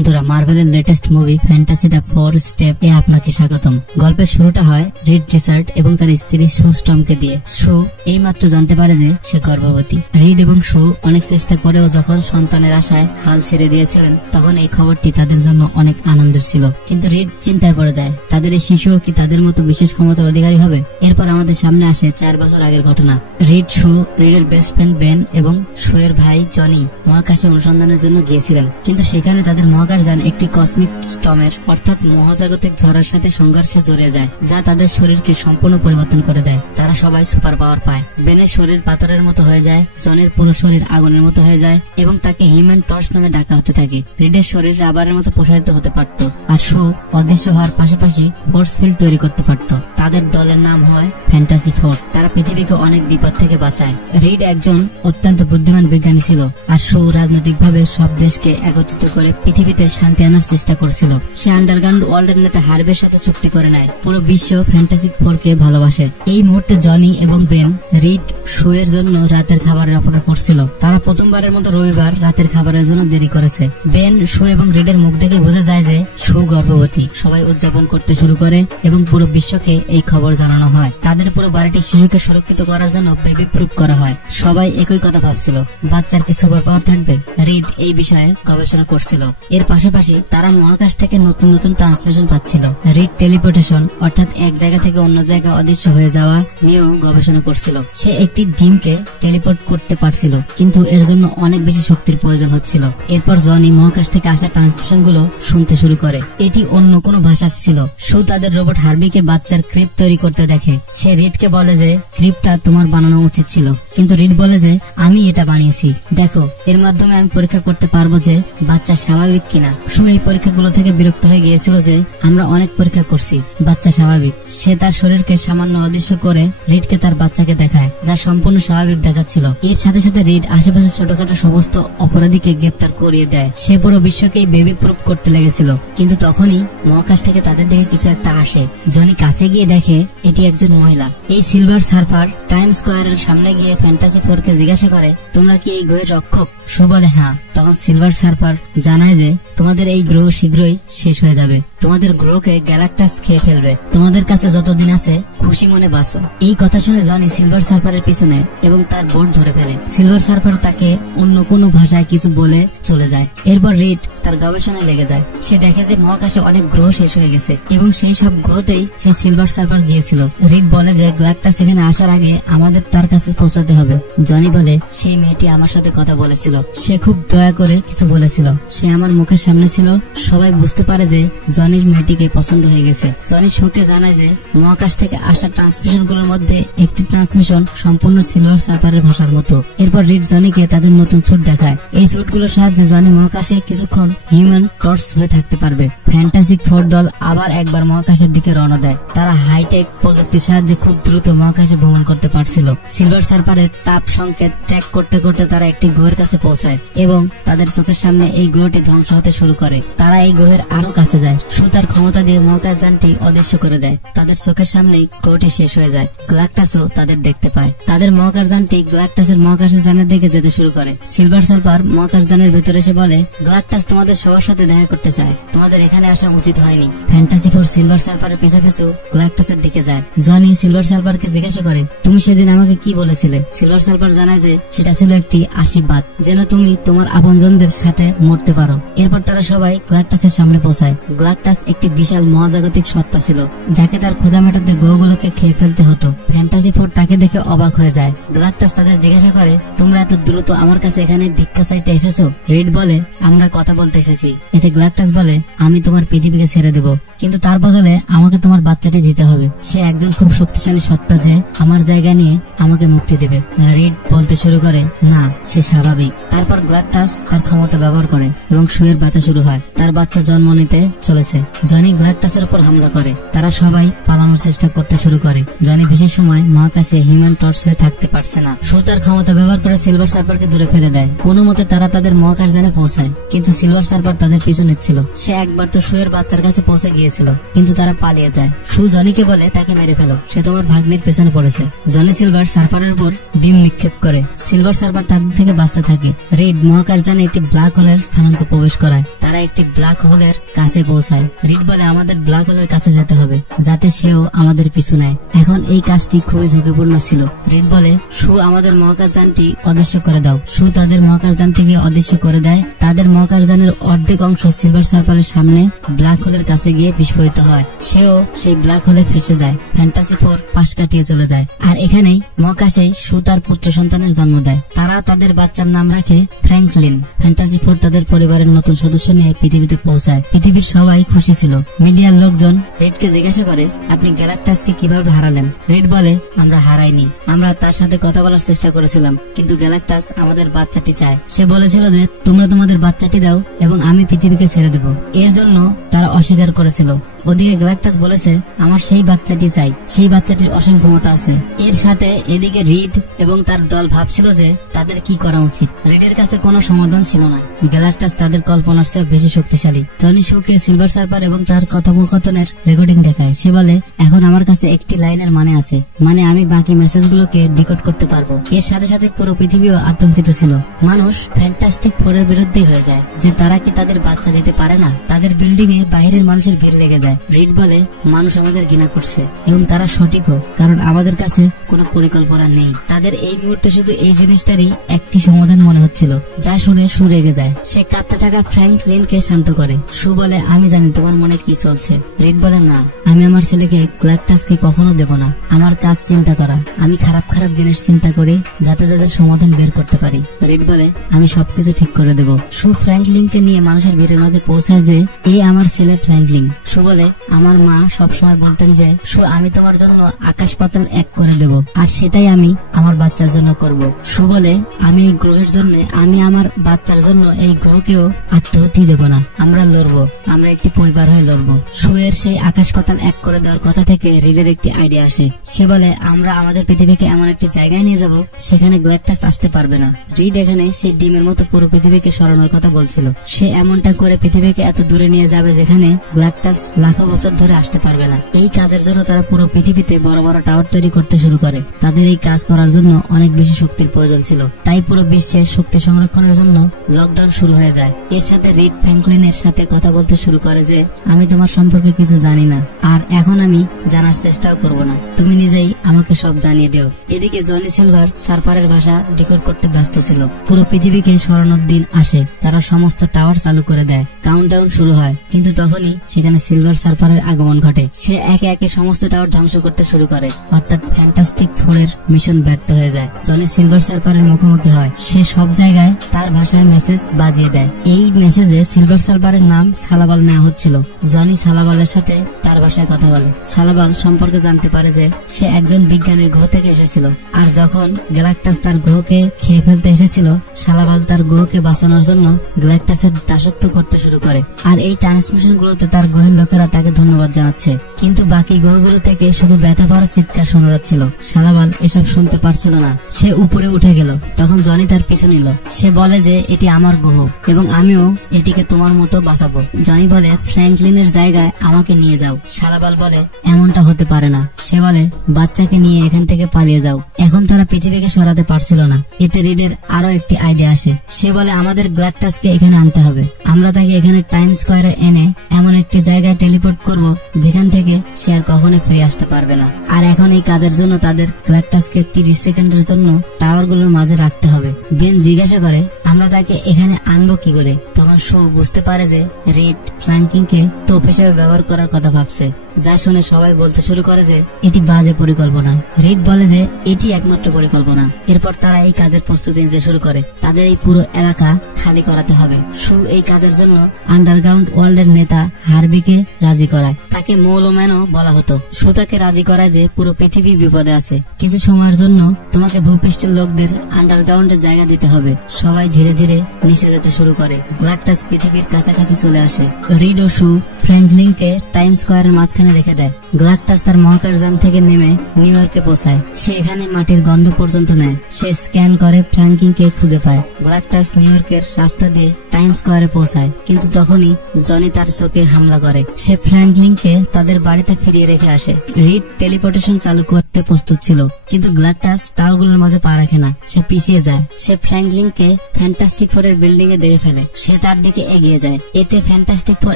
বন্ধুরা, মার্ভেলের latest movie fantastic the 4 step এ আপনাকে স্বাগতম। গল্পের শুরুটা হয় রিড রিচার্ড এবং তার স্ত্রী সু স্টর্মকে দিয়ে। সু এইমাত্র জানতে পারে যে সে গর্ভবতী। রিড এবং সু অনেক চেষ্টা করেও যখন সন্তানের আশায় হাল ছেড়ে দিয়েছিলেন, তখন এই খবরটি তাদের জন্য অনেক আনন্দের ছিল। কিন্তু রিড চিন্তায় পড়ে যায়, তাদের এই শিশুও কি তাদের মতো বিশেষ ক্ষমতার অধিকারী হবে? এরপর আমাদের সামনে আসে 4 বছর আগের ঘটনা। রিড, সু, রিডের বেস্ট ফ্রেন্ড বেন এবং সুয়ের ভাই জনি মহাকাশে অনুসন্ধানের জন্য গিয়েছিলেন। কিন্তু সেখানে তাদের মহাকাশযান একটি কসমিক স্টর্মের অর্থাৎ মহাজাগতিক ঝড়ের সাথে সংঘর্ষে জড়িয়ে যায়, যা তাদের শরীরকে সম্পূর্ণ পরিবর্তন করে দেয়। তারা সবাই সুপার পাওয়ার পায়। বেনের শরীর পাথরের মতো হয়ে যায়, জনের পুরো শরীর আগুনের মতো হয়ে যায় এবং তাকে হিউম্যান টর্চ নামে ডাকা হতে থাকে। রিডের শরীর রাবারের মতো প্রসারিত হতে পারত, আর সু অদৃশ্য হওয়ার পাশাপাশি ফোর্স ফিল্ড তৈরি করতে পারত। তাদের দলের নাম হয় ফ্যান্টাসি 4। তারা পৃথিবীকে অনেক বিপদ থেকে বাঁচায়। রিড একজন অত্যন্ত বুদ্ধিমান বিজ্ঞানী ছিল, আর সু রাজনৈতিকভাবে সব দেশকে একত্রিত করে পৃথিবীতে শান্তি আনার চেষ্টা করেছিল। সে আন্ডারগ্রাউন্ড ওয়ার্ল্ডের নেতা হার্বের সাথে চুক্তি করে নেয়। পুরো বিশ্ব ফ্যান্টাসি 4 কে ভালোবাসে। এই মুহূর্তে জনি এবং বেন রিড, সু এর জন্য রাতের খাবারের অপেক্ষা করছিল। তারা প্রথমবারের মতো রবিবার রাতের খাবারের জন্য দেরি করেছে। বেন, সু এবং রিডের মুখ দেখে বোঝা যায় যে সু গর্ভবতী। সবাই উদযাপন করতে শুরু করে এবং পুরো বিশ্বকে এই খবর জানানো হয়। তাদের পুরো বাড়িটি শিশুকে সুরক্ষিত করার জন্য বেবি প্রুফ করা হয়। সবাই একই কথা ভাবছিল, বাচ্চার কি সুপার পাওয়ার থাকবে? রিড এই বিষয়ে গবেষণা করছিল। এর পাশাপাশি তারা মহাকাশ থেকে নতুন নতুন ট্রান্সমিশন পাচ্ছিল। রিড টেলিপোর্টেশন অর্থাৎ এক জায়গা থেকে অন্য জায়গায় অদৃশ্য হয়ে যাওয়া নিয়েও গবেষণা করছিল। সে একটি ডিমকে টেলিপোর্ট করতে পারছিল, কিন্তু এর জন্য অনেক বেশি শক্তির প্রয়োজন হচ্ছিল। এরপর জনি মহাকাশ থেকে আসা ট্রান্সমিশন গুলো শুনতে শুরু করে। এটি অন্য কোনো ভাষা ছিল। সু তাদের রোবট হার্বিকে বাচ্চার ক্রিপ তৈরি করতে দেখে। সে রিডকে বলে যে ক্রিপটা তোমার বানানো উচিত ছিল, কিন্তু রিড বলে যে আমি এটা বানিয়েছি, দেখো এর মাধ্যমে আমি পরীক্ষা করতে পারবো যে বাচ্চা স্বাভাবিক কিনা। সু এই পরীক্ষাগুলো থেকে বিরক্ত হয়ে গিয়েছিল যে আমরা অনেক পরীক্ষা করছি, বাচ্চা স্বাভাবিক। সে তার শরীরকে সামান্য অদৃশ্য করে রিডকে তার বাচ্চাকে দেখায়, যা সম্পূর্ণ স্বাভাবিক দেখাচ্ছিল। এর সাথে সাথে রিড আশেপাশে ছোটখাটো সমস্ত অপরাধীকে গ্রেপ্তার করিয়ে দেয়। সে পুরো বিশ্বকেই বেবি প্রুফ করতে লেগেছিল। কিন্তু তখনই মহাকাশ থেকে তাদের দিকে কিছু একটা আসে। জনি কাছে গিয়ে দেখে এটি একজন মহিলা। এই সিলভার সার্ফার টাইম স্কোয়ারের সামনে গিয়ে ফ্যান্টাসি 4 কে জিজ্ঞাসা করে, তোমরা কি এই গ্রহের রক্ষক? সু বলে হ্যাঁ। তখন সিলভার সার্ফার জানায় যে তোমাদের এই গ্রহ শীঘ্রই শেষ হয়ে যাবে। তোমাদের গ্রহকে গ্যালাক্টাস খেয়ে ফেলবে। তোমাদের কাছে যতদিন আছে খুশি মনে বাঁচো। এই কথা শুনে জনি সিলভার সার্ফারের পিছনে এবং তার বোর্ড ধরে ফেলে। সিলভার সার্ফার তাকে অন্য কোনো ভাষায় কিছু বলে চলে যায়। এরপর রিড তার গবেষণায় লেগে যায়। সে দেখে যে মহাকাশে অনেক গ্রহ শেষ হয়ে গেছে এবং সেই সব গ্রহতেই সে সিলভার সার্ফার গিয়েছিল। রিড বলে যে গ্যালাক্টাস এখানে আসার আগে আমাদের তার কাছে পৌঁছাতে হবে। জনি বলে সেই মেয়েটি আমার সাথে কথা বলেছিল, সে খুব দয়া করে কিছু বলেছিল, সে আমার মুখের সামনে ছিল। সবাই বুঝতে পারে যে জনির মেয়েটিকে পছন্দ হয়ে গেছে। জনি সুকে জানায় যে মহাকাশ থেকে আসা ট্রান্সমিশন গুলোর মধ্যে একটি ট্রান্সমিশন সম্পূর্ণ সিলভার সার্ফারের ভাষার মতো। এরপর রিড জনিকে তাদের নতুন স্যুট দেখায়। এই স্যুটগুলোর সাহায্যে জনি মহাকাশে কিছুক্ষণ হিউম্যান টর্চ হয়ে থাকতে পারবে। ফ্যান্টাসি 4 দল আবার একবার মহাকাশের দিকে রওনা দেয়। তারা হাইটেক প্রযুক্তির সাহায্যে খুব দ্রুত মহাকাশে ভ্রমণ করতে পারছিল। সিলভার সার্ফারের তাপ সংকেত ট্র্যাক করতে করতে তারা একটি গ্রহের কাছে পৌঁছায় এবং তাদের চোখের সামনে এই গ্রহটি ধ্বংস হতে শুরু করে। তারা এই গ্রহের আরো কাছে যায়। সু তার ক্ষমতা দিয়ে মহাকাশযানটি অদৃশ্য করে দেয়। তাদের চোখের সামনেই গ্রহটি শেষ হয়ে যায়। গ্যালাক্টাসও তাদের দেখতে পায়। তাদের মহাকাশযানটি গ্যালাক্টাসের মহাকাশযানের দিকে যেতে শুরু করে। সিলভার সার্ফার মহাকাশযানের ভেতরে এসে বলে, গ্যালাক্টাস তোমাদের সবার সাথে দেখা করতে চায়, তোমাদের এখানে আসা উচিত হয়নি। ফ্যান্টাসি 4 সিলভার সার্ফারের পিছু পিছু গ্যালাক্টাসের দিকে যায়। জনি সিলভার সার্ফারকে জিজ্ঞাসা করে, তুমি সেদিন আমাকে কি বলেছিলে? সিলভার সার্ফার জানায় যে সেটা ছিল একটি আশীর্বাদ, যেন তুমি তোমার আপনজনদের সাথে মরতে পারো। এরপর তারা সবাই গ্যালাক্টাসের সামনে পৌঁছায়। গ্যালাক্টাস একটি বিশাল মহাজাগতিক সত্তা ছিল, যাকে তার ক্ষুধা মেটাতে গ্রহগুলোকে খেয়ে ফেলতে হতো। ফ্যান্টাসি 4 তাকে দেখে অবাক হয়ে যায়। গ্যালাক্টাস তাদের জিজ্ঞাসা করে, তোমরা এত দ্রুত আমার কাছে এখানে ভিক্ষা চাইতে এসেছো? রিড বলে, আমরা কথা বলতে এসেছি। এতে গ্যালাক্টাস বলে, আমি তোমার পৃথিবীকে ছেড়ে দেব, কিন্তু তার বদলে আমাকে তোমার বাচ্চাটি দিতে হবে। সে একজন খুব শক্তিশালী সত্তা যে আমার জায়গা নিয়ে আমাকে মুক্তি দেবে। রিড বলতে শুরু করে, না, সে স্বাভাবিক। তারপর গ্যালাক্টাস তার ক্ষমতা ব্যবহার করে এবং সুয়ের ব্যথা শুরু হয়। তার বাচ্চা জন্ম নিতে চলেছে। জনি গ্যালাক্টাসের উপর হামলা করে। তারা সবাই পালানোর চেষ্টা করতে শুরু করে। জনি বেশি সময় মহাকাশে হিউম্যান টর্চ হয়ে থাকতে পারছে না। সু তার ক্ষমতা ব্যবহার করে সিলভার সার্ফারকে দূরে ফেলে দেয়। কোনো মতে তারা তাদের মহাকাশযানে পৌঁছায়, কিন্তু সিলভার সিলভার সার্ফার তাদের পিছু নিচ্ছিল। সে একবার তো শু এর বাচ্চার কাছে পৌঁছে গিয়েছিল, কিন্তু তারা পালিয়ে যায়। শু জনিকে বলে তাকে মেরে ফেলো, সে তোমার ভাগ্নির পেছনে পড়েছে। জনি সিলভার সার্ফারের উপর বিম নিক্ষেপ করে। সিলভার সার্ফার তাদের থেকে বাঁচতে থাকে। রিড মহাকাশযানে একটি ব্ল্যাক হোলের স্থানাঙ্ক প্রবেশ করায়। তারা একটি ব্ল্যাক হোলের কাছে পৌঁছায়। রিড বলে আমাদের ব্ল্যাক হোলের কাছে যেতে হবে, যাতে সেও আমাদের পিছু নেয়। এখন এই কাজটি খুবই ঝুঁকিপূর্ণ ছিল। রিড বলে শু আমাদের মহাকাশযানটি অদৃশ্য করে দাও। শু তাদের মহাকাশযানটিকে অদৃশ্য করে দেয়। তাদের মহাকাশযানের অর্ধেক অংশ সিলভার সার্ফারের সামনে ব্ল্যাক হোলের কাছে গিয়ে বিস্ফোরিত হয়। সেও সেই ব্ল্যাক হোলে ফেসে যায়। ফ্যান্টাসি 4 পাশ কাটিয়ে চলে যায়। আর এখানেই মহাকাশে শু তার পুত্র সন্তানের জন্ম দেয়। তারা তাদের বাচ্চার নাম রাখে ফ্র্যাঙ্কলিন। ফ্যান্টাসি 4 তাদের পরিবারের নতুন সদস্য নিয়ে পৃথিবীতে পৌঁছায়। পৃথিবীর সবাই খুশি ছিল। মিডিয়ার লোকজন রিডকে জিজ্ঞাসা করে, আপনি গ্যালাক্টাসকে কিভাবে হারালেন? রিড বলে, আমরা হারাইনি, আমরা তার সাথে কথা বলার চেষ্টা করেছিলাম, কিন্তু গ্যালাক্টাস আমাদের বাচ্চাটি চায়। সে বলেছিল যে তোমরা তোমাদের বাচ্চাটি দাও এবং আমি পৃথিবীকে ছেড়ে দেব। এর জন্য তারা অস্বীকার করেছিল। ওদিকে গ্যালাক্টাস বলেছে আমার সেই বাচ্চাটি চাই, সেই বাচ্চাটির অসীম ক্ষমতা আছে। এর সাথে এদিকে রিড এবং তার দল ভাবছিল যে তাদের কি করা উচিত। রিডের কাছে কোনো সমাধান ছিল না। গ্যালাক্টাস তাদের কল্পনার চেয়ে বেশি শক্তিশালী। জনি শুকে সিলভার সার্ফার এবং তার কথোপকথনের রেকর্ডিং দেখায়। সে বলে এখন আমার কাছে একটি লাইনের মানে আছে, মানে আমি বাকি মেসেজগুলোকে ডিকোড করতে পারবো। এর সাথে সাথে পুরো পৃথিবীও আতঙ্কিত ছিল। মানুষ ফ্যান্টাস্টিক 4 এর বিরুদ্ধে হয়ে যায় যে তারা কি তাদের বাচ্চা দিতে পারে না। তাদের বিল্ডিং এ বাইরের মানুষের ভিড় লেগে যায়। রিড বলে মানুষ আমাদের ঘৃণা করছে এবং তারা সঠিকও, কারণ আমাদের কাছে কোনো পরিকল্পনা নেই। তাদের এই মুহূর্তে শুধু এই জিনিসটারই একটি সমাধান মনে হচ্ছিল, যা শুনে শু রেগে যায়। সে কাঁদতে থাকা ফ্র্যাঙ্কলিনকে শান্ত করে। শু বলে আমি জানি তোমার মনে কি চলছে। রিড বলে না, আমি আমার ছেলেকে গ্যালাক্টাসকে কখনো দেব না। আমার কাজ চিন্তা করা, আমি খারাপ খারাপ জিনিস চিন্তা করি যাতে তাদের সমাধান বের করতে পারি। রিড বলে আমি সবকিছু ঠিক করে দেব। শু ফ্র্যাঙ্কলিনকে নিয়ে মানুষের ভিড়ের মাঝে পৌঁছায় যে এই আমার ছেলে ফ্র্যাঙ্কলিন। শু বলে আমার মা সবসময় বলতেন যে শু আমি তোমার জন্য আকাশ পাতাল এক করে দেব, আর সেটাই আমি আমার বাচ্চার জন্য করব। শু বলে আমি এই গ্রহের জন্য, আমি আমার বাচ্চার জন্য এই গ্রহকেও আত্মহত্যা দেব না। আমরা লড়বো, আমরা একটি পরিবার হয়ে লড়বো। শু এর সেই আকাশ পাতাল এক করে দেওয়ার কথা থেকে রিডের একটি আইডিয়া আসে। সে বলে আমরা আমাদের পৃথিবীকে এমন একটি জায়গায় নিয়ে যাব সেখানে গ্যালাক্টাস আসতে পারবে না। রিড এখানে সেই ডিমের মতো পুরো পৃথিবীকে সরানোর কথা বলছিল। সে এমনটা করে পৃথিবীকে এত দূরে নিয়ে যাবে যেখানে গ্যালাক্টাস লাখো বছর ধরে আসতে পারবে না। এই কাজের জন্য তারা পুরো পৃথিবীতে বড় বড় টাওয়ার তৈরি করতে শুরু করে। তাদের এই কাজ করার জন্য অনেক বেশি শক্তির প্রয়োজন ছিল, তাই পুরো বিশ্বে শক্তি সংরক্ষণের জন্য লকডাউন শুরু হয়ে যায়। এর সাথে রিড ফ্র্যাঙ্কলিনের সাথে কথা বলতে শুরু করে যে আমি তোমার সম্পর্কে কিছু জানি না, আর এখন আমি জানার চেষ্টাও করব না, তুমি নিজেই আমাকে সব জানিয়ে দিও। এদিকে জনি সিলভার সার্ফারের ভাষা ডিকোড করতে ব্যস্ত ছিল। পুরো পৃথিবীকে সরানোর দিন আসে। তারা সমস্ত টাওয়ার চালু করে দেয়। কাউন্টডাউন শুরু হয়, কিন্তু তখনই সেখানে সিলভার সার্ফারের আগমন ঘটে। সে একে একে সমস্ত টাওয়ার ধ্বংস করতে শুরু করে, অর্থাৎ ফ্যান্টাস্টিক 4 এর মিশন ব্যর্থ হয়ে যায়। জনি সিলভার সার্ফারের মুখোমুখি হয়। সে সব জায়গায় তার ভাষায় মেসেজ বাজিয়ে দেয়। এই মেসেজে সিলভার সার্ফারের নাম সালাবাল নেওয়া হচ্ছিল। জনি সালাবালের সাথে তার ভাষায় কথা বলে। সালাবাল সম্পর্কে জানতে পারে যে সে একজন বিজ্ঞানীর গ্রহ থেকে এসেছিল, আর যখন গ্যালাক্টাস তার গ্রহকে খেয়ে ফেলতে এসেছিল সালাবাল তার গ্রহকে বাঁচানোর জন্য গ্যালাক্টাসের দাসত্ব করতে শুরু করে। আর এই ট্রান্সমিশন গুলোতে তার গ্রহের লোকেরা তাকে ধন্যবাদ জানাচ্ছে, কিন্তু বাকি গ্রহগুলো থেকে শুধু ব্যথা ভরা চিৎকার শোনা যাচ্ছিল। সালাবাল এসব শুনতে পারছিল না। সে উপরে উঠে গেল। তখন জনি তার পিছু নিল। সে বলে যে এটি আমার গ্রহ এবং আমিও এটিকে তোমার মতো বাঁচাবো। জনি বলে ফ্র্যাঙ্কলিনের জায়গায় আমাকে নিয়ে যাও। সালাবাল বলে এমনটা হতে পারে না। সে বলে বাচ্চাকে নিয়ে এখান থেকে পালিয়ে যাও। এখন তারা পৃথিবীকে সরাতে পারছিল না। এতে রিডের আরো একটি আইডিয়া আসে। সে বলে আমাদের গ্যালাক্টাসকে এখানে আনতে হবে। আমরা তাকে এখানে টাইম স্কোয়ারে এনে এমন একটি জায়গায় টেলিপোর্ট করব যেখান থেকে সে আর কখনো ফিরে আসতে পারবে না। আর এখন এই কাজের জন্য তাদের গ্যালাক্টাসকে 30 সেকেন্ডের জন্য টাওয়ার গুলোর মাঝে রাখতে হবে। বেন জিজ্ঞাসা করে আমরা তাকে এখানে আনবো কি করে? তখন শো বুঝতে পারে যে রিড ফ্র্যাঙ্কলিনকে টোপ হিসেবে ব্যবহার করার কথা ভাবছে, যা শুনে সবাই বলতে শুরু করে যে এটি বাজে পরিকল্পনা। রিড বলে যে এটি একমাত্র পরিকল্পনা। এরপর তারা এই কাজের প্রস্তুতি নিতে শুরু করে। তাদের এই পুরো এলাকা খালি করাতে হবে। শু এই কাজের জন্য আন্ডারগ্রাউন্ড ওয়ার্ল্ডের নেতা হার্বিকে রাজি করায়। তাকে মৌলম্যানও বলা হতো। শু তাকে রাজি করায় যে পুরো পৃথিবী বিপদে আছে, কিছু সময়ের জন্য তোমাকে ভূপৃষ্ঠের লোকদের আন্ডারগ্রাউন্ডে জায়গা দিতে হবে। সবাই ধীরে ধীরে নিচে যেতে শুরু করে। গ্যালাক্টাস পৃথিবীর কাছাকাছি চলে আসে। রিড ও শু ফ্র্যাঙ্কলিনকে টাইম স্কোয়ারের মাঝখানে রেখে দেয়। গ্যালাক্টাস তার মহাকাশযান থেকে নেমে নিউ ইয়র্কে পৌঁছায়। সে এখানে মাটির গন্ধ পর্যন্ত নেয়। সে স্ক্যান করে ফ্র্যাঙ্কলিনকে খুঁজে পায়। গ্যালাক্টাস নিউ ইয়র্কের রাস্তা দিয়ে টাইম স্কোয়ারে পৌঁছায়, কিন্তু তখনই জনি তার চোখে হামলা করে। সে ফ্র্যাঙ্কলিনকে তাদের বাড়িতে ফিরিয়ে রেখে আসে। রিড টেলিপোর্টেশন চালু করতে প্রস্তুত ছিল, কিন্তু গ্লাকটাস টাওয়ারগুলোর মাঝে পা রাখে না। সে পিছিয়ে যায়। সে ফ্র্যাঙ্কলিনকে ফ্যান্টাস্টিক ফোরের বিল্ডিং এ দেখে ফেলে। সে তার দিকে এগিয়ে যায়। এতে ফ্যান্টাস্টিক ফোর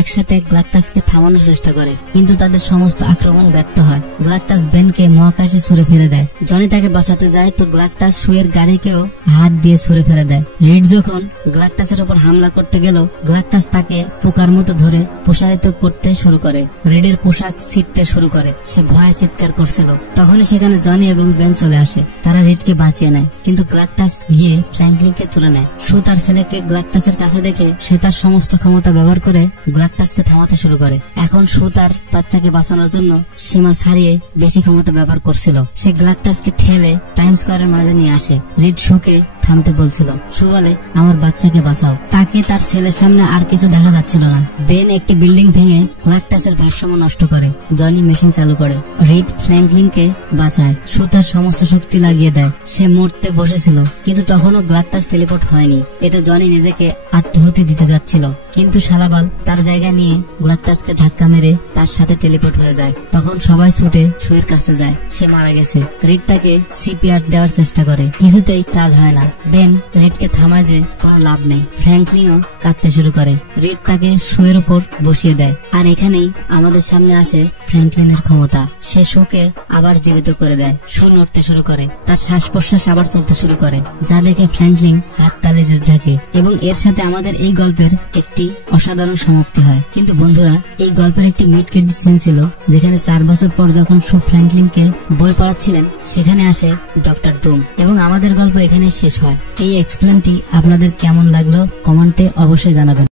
একসাথে গ্লাকটাসকে থামানোর চেষ্টা করে, কিন্তু তাদের সমস্ত আক্রমণ ব্যর্থ হয়। গ্লাকটাস বেনকে মহাকাশে ছুঁড়ে ফেলে দেয়। জনি তাকে বাঁচাতে যায়, তো গ্লাকটাস শুয়ের গাড়িকেও হাত দিয়ে ছুঁড়ে ফেলে দেয়। রিড যখন গ্লাকটাসের উপর হামলা করতে গেল, গ্লাকটাস তাকে পোকার মতো ধরে প্রসারিত করতে শুরু করে। রিডের পোশাক ছিটতে শুরু করে। সে ভয়ে চিৎকার করছিল। তখনই সেখানে জনি এবং বেন চলে আসে। তারা রিডকে বাঁচিয়ে নেয়, কিন্তু গ্লাকটাস গিয়ে ফ্র্যাঙ্কলিনকে তুলে নেয়। শু তার ছেলেকে গ্লাকটাসের কাছে দেখে সে তার সমস্ত ক্ষমতা ব্যবহার করে গ্লাকটাসকে থামাতে শুরু করে। এখন শু তার বাচ্চাকে বাঁচানোর জন্য সীমা ছাড়িয়ে বেশি ক্ষমতা ব্যবহার করছিল। সে গ্লাকটাসকে ঠেলে টাইম স্কোয়ারের মাঝে নিয়ে আসে। রিড শুকে থামতে বলছিল। শু বলে, আমার বাচ্চাকে বাঁচাও। তাকে তার ছেলের সামনে আর কিছু দেখা যাচ্ছিল না। বেন একটি বিল্ডিং ভেঙে গ্লাকটাসের ভারসাম্য নষ্ট করে। জনি মেশিন চালু করে। রিড ফ্র্যাঙ্কলিনকে বাঁচায়। শু তার সমস্ত শক্তি লাগিয়ে দেয়। সে মরতে বসেছিল, কিন্তু তখনও গ্লাকটাস টেলিপোর্ট হয়নি। এতে জনি নিজেকে আত্মহতি দিতে যাচ্ছিল, কিন্তু শালাবাল তার জায়গা নিয়ে গ্লাকটাসকে ধাক্কা মেরে তার সাথে টেলিপোর্ট হয়ে যায়। তখন সবাই ছুটে শুয়ের কাছে যায়। সে মারা গেছে। রিড তাকে সিপিআর দেওয়ার চেষ্টা করে, কিছুতেই কাজ হয় না। বেন রিডকে থামায় যে কোনো লাভ নেই। ফ্র্যাঙ্কলিনও কাঁদতে শুরু করে। রিড তাকে শুয়ের উপর বসিয়ে দেয়। আর এখানেই আমাদের সামনে আসে ফ্র্যাঙ্কলিনের ক্ষমতা। সে শুকে আবার জীবিত করে দেয়। শু নড়তে শুরু করে। তার শ্বাস প্রশ্বাস আবার চলতে শুরু করে, যা দেখে ফ্র্যাঙ্কলিন হাত তালি দিতে থাকে। এবং এর সাথে আমাদের এই গল্পের একটি অসাধারণ সমাপ্তি হয়। কিন্তু বন্ধুরা, এই গল্পের একটি মিড ক্রেডিট সিন ছিল, যেখানে 4 বছর পর যখন শু ফ্র্যাঙ্কলিনকে বই পড়াচ্ছিলেন, সেখানে আসে ডক্টর ডুম এবং আমাদের গল্প এখানে শেষ হয়। এই এক্সপ্লেনটি আপনাদের কেমন লাগলো কমেন্টে অবশ্যই জানাবেন।